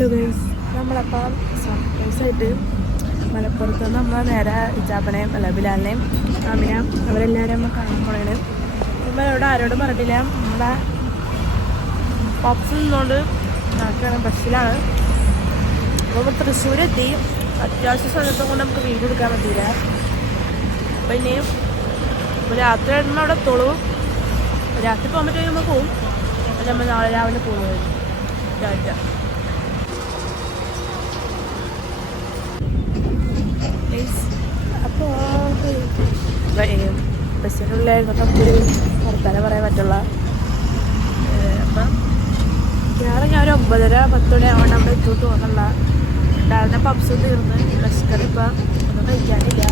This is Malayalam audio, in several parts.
ഹലോ ഗൈസ്, നമ്മളപ്പം സർപ്രൈസായിട്ട് മലപ്പുറത്ത് നിന്ന് നമ്മൾ നേരെ ഇജാപ്പനെയും അല്ല ബിലാലിനെയും അമിന അവരെല്ലാവരും നമ്മൾ കാണാൻ പോണേണ്. നമ്മൾ ഇവിടെ ആരോടും പറഞ്ഞിട്ടില്ല. നമ്മളെ പപ്സ് നിന്നുകൊണ്ട് നടക്കുകയാണ്, ബസ്സിലാണ്. അപ്പോൾ തൃശ്ശൂരെത്തി. അത്യാവശ്യ സ്ഥലത്തും കൊണ്ട് നമുക്ക് വീഡിയോ എടുക്കാൻ പറ്റിയില്ല. അപ്പോൾ ഇനിയും രാത്രി ആയിരുന്നു അവിടെ എത്തുള്ളൂ. രാത്രി പോകാൻ പറ്റുമെങ്കിൽ നമ്മൾ പോവും. അപ്പോൾ നമ്മൾ നാളെ രാവിലെ പോകുന്നത് രാവിലെ. അപ്പോൾ ബസ്സിനുള്ളിലായിരുന്നു നമുക്കൊരു വർത്താനം പറയാൻ പറ്റുള്ള. അപ്പം ഞാൻ ഒരു 9:30-10 മണി ആവണം അവിടെ എത്തോട്ട് തോന്നുള്ള. ഉണ്ടായിരുന്ന പപ്സ് തീർന്ന് വിശക്കറി ഇപ്പം ഒന്നും കഴിക്കാനില്ല.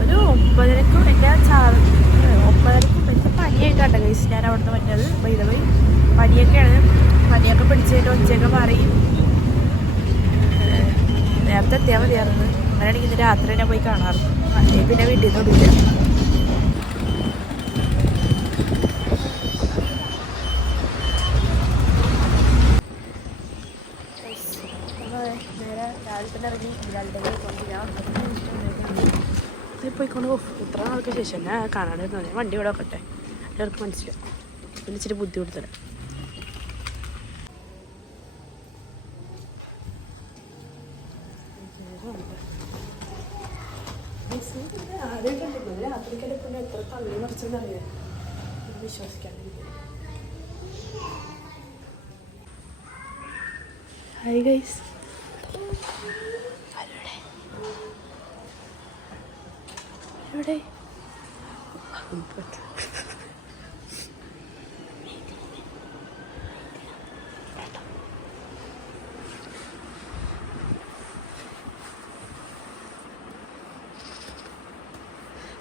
ഒരു 9:30ക്കും എൻ്റെ 9:30ക്കും എനിക്ക് പനിയായിട്ടാണ് കഴിച്ച് ഞാൻ അവിടെ നിന്ന് പറ്റത്. വൈദവൈ പനിയൊക്കെയാണ്. പനിയൊക്കെ പിടിച്ചിട്ട് ഒച്ചയൊക്കെ മാറി നേരത്തെ എത്തിയാൽ മതിയായിരുന്നു. അങ്ങനെയാണെങ്കിൽ ഇന്ന് രാത്രി തന്നെ പോയി കാണാറുണ്ട്. അല്ലെങ്കിൽ പിന്നെ വീട്ടിൽ നിന്ന് വിടില്ല. നേരെ രാവിലെ തന്നെ ഇറങ്ങി ബിലാലിൻ്റെ കൊണ്ട് ഞാൻ പോയിക്കൊണ്ട് ഇത്ര നാൾക്ക് ശേഷം എന്നെ കാണാനായിരുന്നു. ഞാൻ വണ്ടി ഇവിടെ വെക്കട്ടെ, എല്ലാവർക്കും മനസ്സിലാവും. പിന്നെ ഇച്ചിരി ബുദ്ധിമുട്ട് ആദ്യം കണ്ടിരുന്നത് രാത്രിക്കല്ലേ പിന്നെ എത്ര തള്ളി മറിച്ചെന്നറിയാം. വിശ്വസിക്കാൻ ഹായ് ഗൈസ്, എവിടെ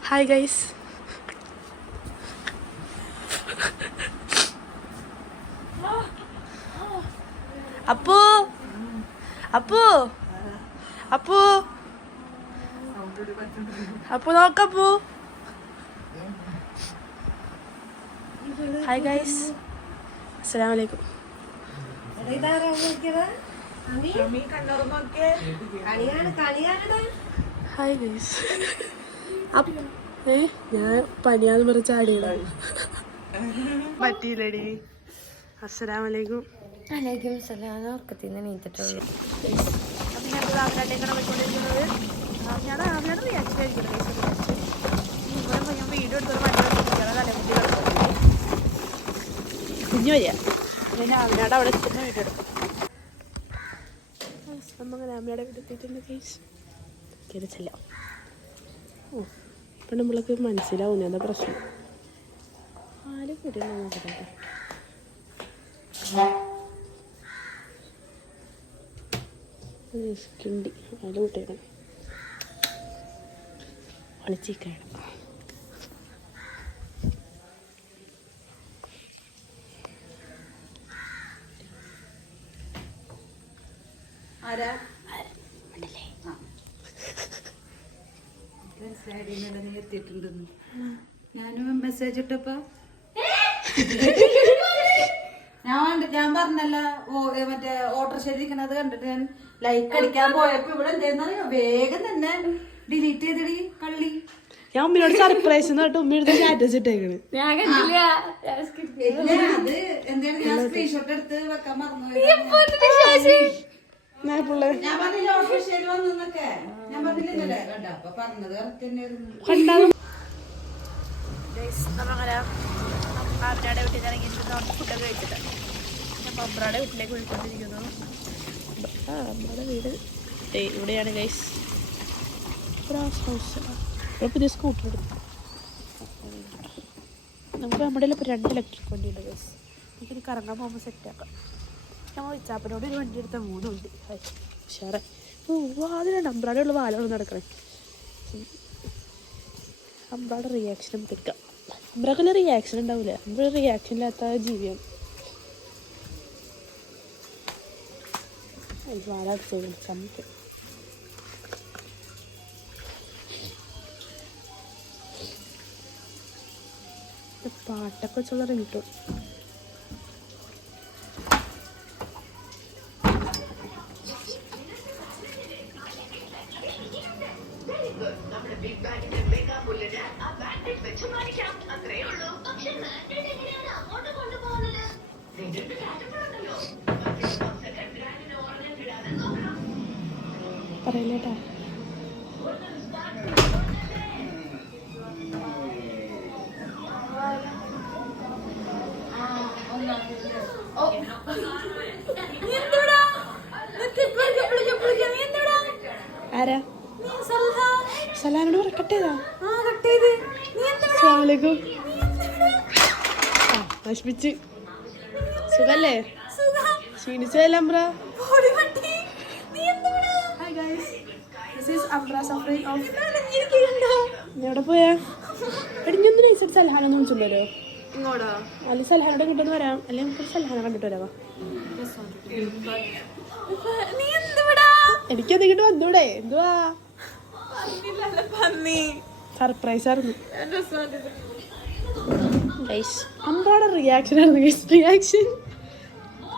ഹായ് ഗൈസ്. അപ്പു അപ്പു അപ്പു അപ്പു നോക്കപ്പു. ഹായ് ഗൈസ്, അസ്സലാമു അലൈക്കും. Hi guys. ഞാൻ പനിയാന്ന് പറഞ്ഞ ചാടിയതാണ്. പറ്റിയില്ലടി. അസ്സലാമു അലൈക്കും. വലൈക്കും സലാം. ഉറക്കത്തിൽ നിന്ന് എണീറ്റിട്ടുള്ളൂ. അപ്പം ഞാൻ ആവിലാട്ടേക്കാണ് പോയിക്കൊണ്ടിരിക്കുന്നത്. ആവിലാണ് റിയാക്ഷൻ ആയിരിക്കുന്നത്. ഇവിടെ ഞാൻ വീഡിയോ എടുത്തത് തലമുടികൾ കുഞ്ഞു വരിക. പിന്നെ ആവിലാട് അവിടെ എത്തുന്ന വീഡിയോ എടുക്കും. നമ്മങ്ങനെ ആമിയുടെ വീട്ടിൽ എത്തിയിട്ടുണ്ട് കേസ്. കയറിച്ചല്ല. ഇപ്പം നമ്മൾക്ക് മനസ്സിലാവും എന്താ പ്രശ്നം. ആരും കൂടിയാണ് നോക്കട്ടെ. കിണ്ടി അതിൽ കൂട്ടിയേക്കണം. ഒളിച്ചിരിക്കണം. ഞാനും മെസ്സേജ് ഇട്ടപ്പോ ഞാൻ പറഞ്ഞല്ല മറ്റേ ഓട്ടോറിക്ഷ കണ്ടിട്ട് ഞാൻ ലൈക്ക് അടിക്കാൻ പോയപ്പോ ഇവിടെ എന്താന്നറിയോ വേഗം തന്നെ ഡിലീറ്റ് ചെയ്തടി കള്ളി. ഞാൻ ഉമ്മിനോട് സർപ്രൈസ് എന്നിട്ട് ഉമ്മിയുടെ സ്റ്റാറ്റസ് ഇട്ടേക്കണ്. അത് എന്താണ് ഞാൻ സ്ക്രീൻഷോട്ട് എടുത്ത് വെക്കാൻ മറന്നു. ഞാൻ പറഞ്ഞില്ല ഓട്ടോറിക്ഷയിൽ വന്നൊക്കെ ഞാൻ പറഞ്ഞില്ലേ കണ്ട അപ്പൊ പറഞ്ഞത് കറക്റ്റ് തന്നെയായിരുന്നു. നമ്മളങ്ങനെ അവരുടെ വീട്ടിൽ ഇറങ്ങിയിരിക്കുന്നു. ഫുഡൊക്കെ കഴിച്ചിട്ടാണ് ഞാൻ പമ്പ്രയുടെ വീട്ടിലേക്ക് പോയിക്കൊണ്ടിരിക്കുന്നു. നമ്മുടെ വീട് ഇവിടെയാണ് ഗൈസ്. ഹൗസ് പുതിയ സ്കൂട്ടർ എടുത്തു. നമുക്ക് നമ്മുടെ ഇപ്പോൾ 2 ഇലക്ട്രിക് വണ്ടിയുണ്ട് ഗൈസ്. നമുക്കിനി കറങ്ങാൻ പോകുമ്പോൾ സെറ്റാക്കാം. നമ്മൾ ഇച്ചാപ്പനോട് ഒരു വണ്ടി എടുത്താൽ 3 വണ്ടി. ഉഷാറേ. അതിനാണ് അമ്പ്രാടെയുള്ള വാലകൾ നടക്കണേ. അമ്പ്രാടെ റിയാക്ഷൻ നമുക്ക് എടുക്കാം. അമ്പ്രാക്കല്ല റിയാക്ഷൻ ഉണ്ടാവില്ല. അമ്പ്ര റിയാക്ഷൻ ഇല്ലാത്ത ജീവിയാണ്. വാലടിച്ചു ചമ്മക്ക്. പാട്ടൊക്കെ വെച്ചുള്ള റിങ്ങിട്ടോൺ. പറയില്ലേട്ടാ. ആരാ സലാനോട് പറക്കട്ടേതാ നശിപ്പിച്ച് സുഖല്ലേ ക്ഷീണിച്ചല്ലേ അമ്ര. എവിടെ പോയാ എടിഞ്ഞൊന്നും അനുസരിച്ച് സലഹാനൊന്നും വിളിച്ചല്ലോ. ഇങ്ങോട്ടോ അല്ലെങ്കിൽ സലഹാനോടെ കിട്ടുമെന്ന് വരാം. അല്ലെങ്കിൽ നമുക്ക് സലഹാന കണ്ടിട്ട് വരാവാ. എനിക്കതിങ്ങോട്ട് വന്നൂടെ. എന്തുവാ സർപ്രൈസ് ആയിരുന്നു. അമ്പാടെ റിയാക്ഷൻ ആയിരുന്നു. Reaction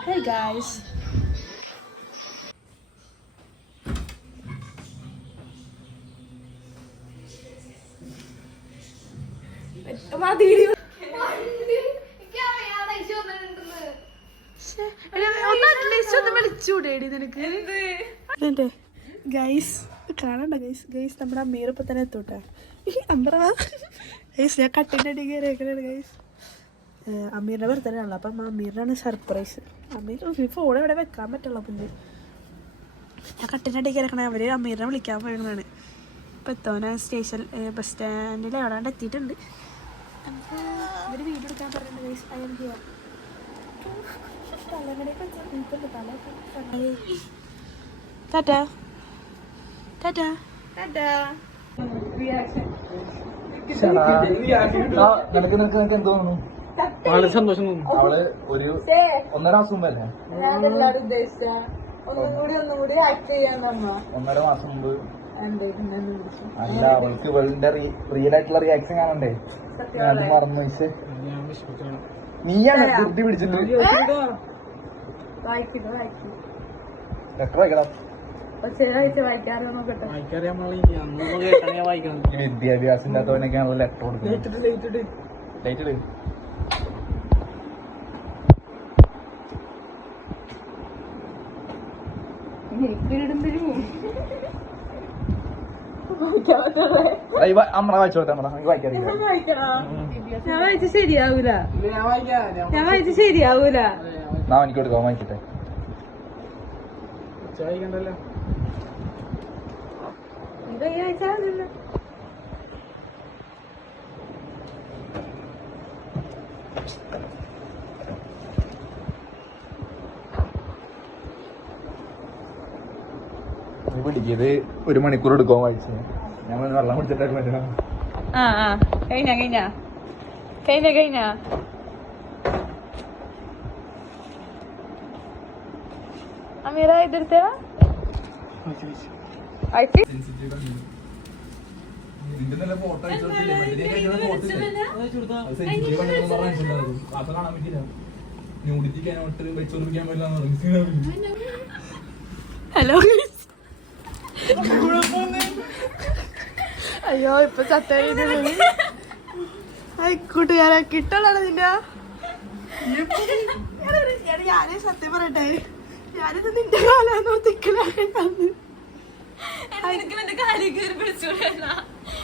hey guys. വിളിച്ചൂടേടി നിനക്ക് ഗൈസ്. കാണണ്ട ഗൈസ്. ഗൈസ് നമ്മുടെ അമ്മീർ ഇപ്പൊ തന്നെ എത്തൂട്ടാ. അമ്പറ ഗൈസ് ഞാൻ കട്ടിൻ്റെ അടി കയറിയേക്കണേ ഗൈസ്. അമ്മീറിൻ്റെ ബർത്ത്ഡേ ആണല്ലോ. അപ്പം അമ്മീറിനാണ് സർപ്രൈസ്. അമ്മീർ ഫോൺ എവിടെ വെക്കാൻ പറ്റുള്ള പുല്ല്. ഞാൻ കട്ടിൻ്റെ അടി കയറിക്കണേ. അവർ അമ്മീറിനെ വിളിക്കാൻ പോയതാണ്. ഇപ്പം എത്തോനെ സ്റ്റേഷൻ ബസ് സ്റ്റാൻഡിൽ എവിടാണ്ട് എത്തിയിട്ടുണ്ട്. നമുക്ക് ഇവർ വീഡിയോ എടുക്കാൻ പറഞ്ഞിട്ടുണ്ട് ഗൈസ്. അയാൾ ചെയ്യാം ടാറ്റാ ടാറ്റാ ടാറ്റാ. നിനക്ക് എന്ത് തോന്നുന്നു? വളരെ സന്തോഷം തോന്നുന്നു. അവള് ഒരു 1.5 മാസം മുമ്പല്ലേ? 1.5 മാസം മുമ്പ്. അല്ല അവൾക്ക് ഇവളുടെ റിയൽ ആയിട്ടുള്ള റിയാക്ഷൻ കാണണ്ടേ? അത് മറന്നു വെച്ച് നീയാണ് കുട്ടി പിടിച്ചിട്ട് വിദ്യാഭ്യാസം ഇല്ലാത്തവനൊക്കെയാണല്ലോ ലെറ്റർ കൊടുക്കുന്നത്. ലൈറ്റ് ഇട്. അമ്മ വായിച്ചു കൊടുത്താൽ ഞാൻ വായിച്ച ശരിയാവൂല. ഞാൻ വായിച്ച ശരിയാവൂല. എനിക്ക് കൊടുക്കാം. വായിക്കട്ടെ. പിടിക്കത് 1 മണിക്കൂർ എടുക്കാൻ വായിച്ചു. ഞാൻ വെള്ളം കുടിച്ചിട്ടായിരുന്നു. കഴിഞ്ഞ അമീറ ഇതെടുത്ത ഫോട്ടോ ഹലോ അയ്യോ ഇപ്പൊ ചത്ത കൂട്ടുകാരെ കിട്ടുള്ളത് നിന്റെ. ഞാനേ സത്യം പറയട്ടെ. ഞാനിത് നിന്റെ കാലാന്നോ തിക്കലാകണ്ടെന്ന്.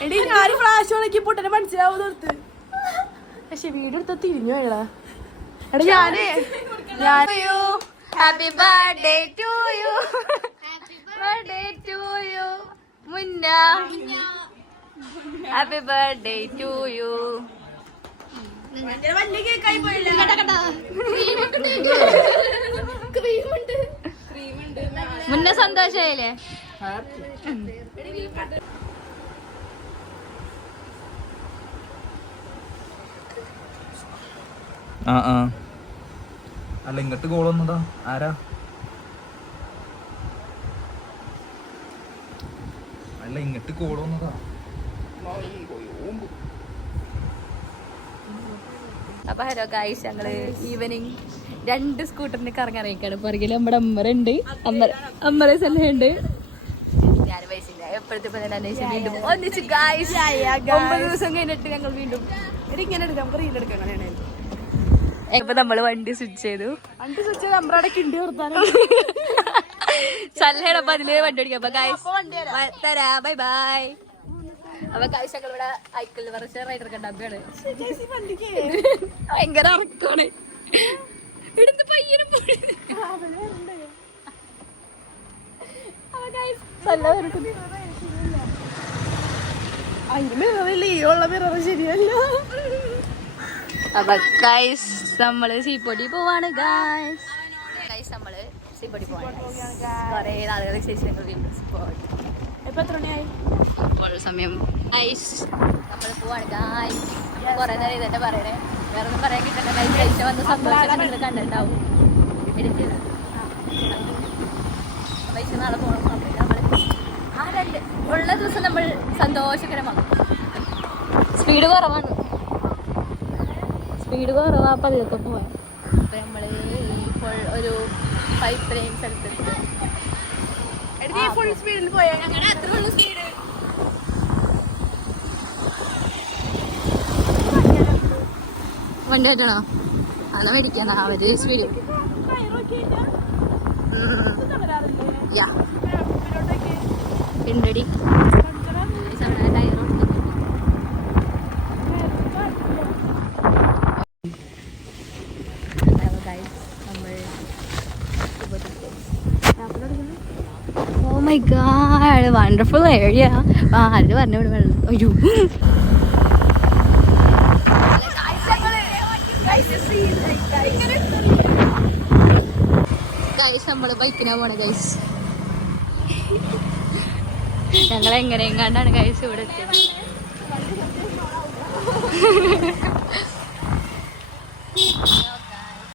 എടി ഞാൻ ഫ്ലാഷ് ഉണക്കി പൊട്ടനെ മനസ്സിലാവും നിർത്ത്. പക്ഷെ വീട് എടുത്ത തിരിഞ്ഞു വേള. എടാ ഞാനേ happy birthday to you. Birthday to you Munna. Happy birthday to you. Munna സന്തോഷായില്ലേ? അല്ല ഇങ്ങോട്ട് കോൾ വന്നതാ. ആരാ? അല്ല ഇങ്ങോട്ട് കോൾ വന്നതാ. അപ്പൊ ഹലോ ഗൈസ്, ഞങ്ങള് ഈവനിങ് 2 സ്കൂട്ടറിന് കറങ്ങാറിയൊക്കെയാണ്. പുറകിൽ നമ്മുടെ അമ്മറുണ്ട്, അമ്മറ സല്ലയുണ്ട്. ഞാൻ വയസ്സില്ല എപ്പോഴത്തെ വീണ്ടും ഒന്നിച്ച് ഗൈസ് 9 ദിവസം കഴിഞ്ഞിട്ട് ഞങ്ങൾ വീണ്ടും ഇങ്ങനെ എടുക്കാം. നമുക്ക് റീൽ എടുക്കാം. അങ്ങനെയാണ് ഇപ്പൊ നമ്മള് വണ്ടി സ്വിച്ച് ചെയ്തു. അമ്പറയുടെ കിണ്ടി കൊടുത്താലും സല്ലടപ്പ അതില് വണ്ടി ഓടിക്കാം. അപ്പൊ ഗൈസ് തരാ, ബൈ ബൈ. അപ്പൊ ഗൈസ് ഞങ്ങൾ ഇവിടെ ഐക്കൽ കുറച്ച് റൈഡർ കണ്ടാക്കാണ്. ഭയങ്കര ഇറക്കാണ്. ഇടുന്ന് പയ്യനും അതിന് മിററില്ല, ഈ ഉള്ള മിറർ ശരിയല്ല. അപ്പൊ ഗൈസ് നമ്മള് സീപ്പൊടി പോവാണ്. ഗൈസ് നമ്മള് സീപ്പൊടി പോവാണ്. കൊറേ നാളുകൾക്ക് ശേഷം ഞങ്ങൾ വീണ്ടും സ്പോട്ട്. ഇപ്പൊ എത്ര മണിയായി? ഇപ്പോൾ സമയം ഗൈസ് നമ്മള് പോവാണ്. ഗൈസ് കൊറേ നേരം ഇതന്നെ പറയണേ, വേറെ ഒന്നും പറയാൻ കിട്ടണ്ട. ഗൈസ് കഴിച്ച വന്ന സന്തോഷം നിങ്ങൾ കണ്ടിട്ടുണ്ടാവും. പൈസ നാളെ പോകണം. നമ്മള് ആ ഉള്ള ദിവസം നമ്മൾ സന്തോഷകരമാകും. സ്പീഡ് കുറവാണ്, അപ്പൊ അതിലൊക്കെ പോവാൻ. അപ്പൊ നമ്മള് ഇപ്പോൾ ഒരു പൈപ്പ് ലൈൻ സ്ഥലത്തെത്തി. ഫുൾ സ്പീഡിൽ പോയാ അങ്ങനെ അത്ര ഉള്ളു സ്പീഡ്. വണ്ടി പറ്റണോ? അന്നാ മേടിക്കാനാ അവര് speed. ഉണ്ടടി Oh my god, wonderful area. ആര് പറഞ്ഞു ഇവിടെ വെള്ളം? അയ്യോ ഗൈസ് നമ്മള് ബൈക്കിനാ പോണേ. ഗൈസ് ഞങ്ങൾ എങ്ങനെ എങ്ങാണ്ടാണ് ഗൈസ് ഇവിടെ എത്തിയത്.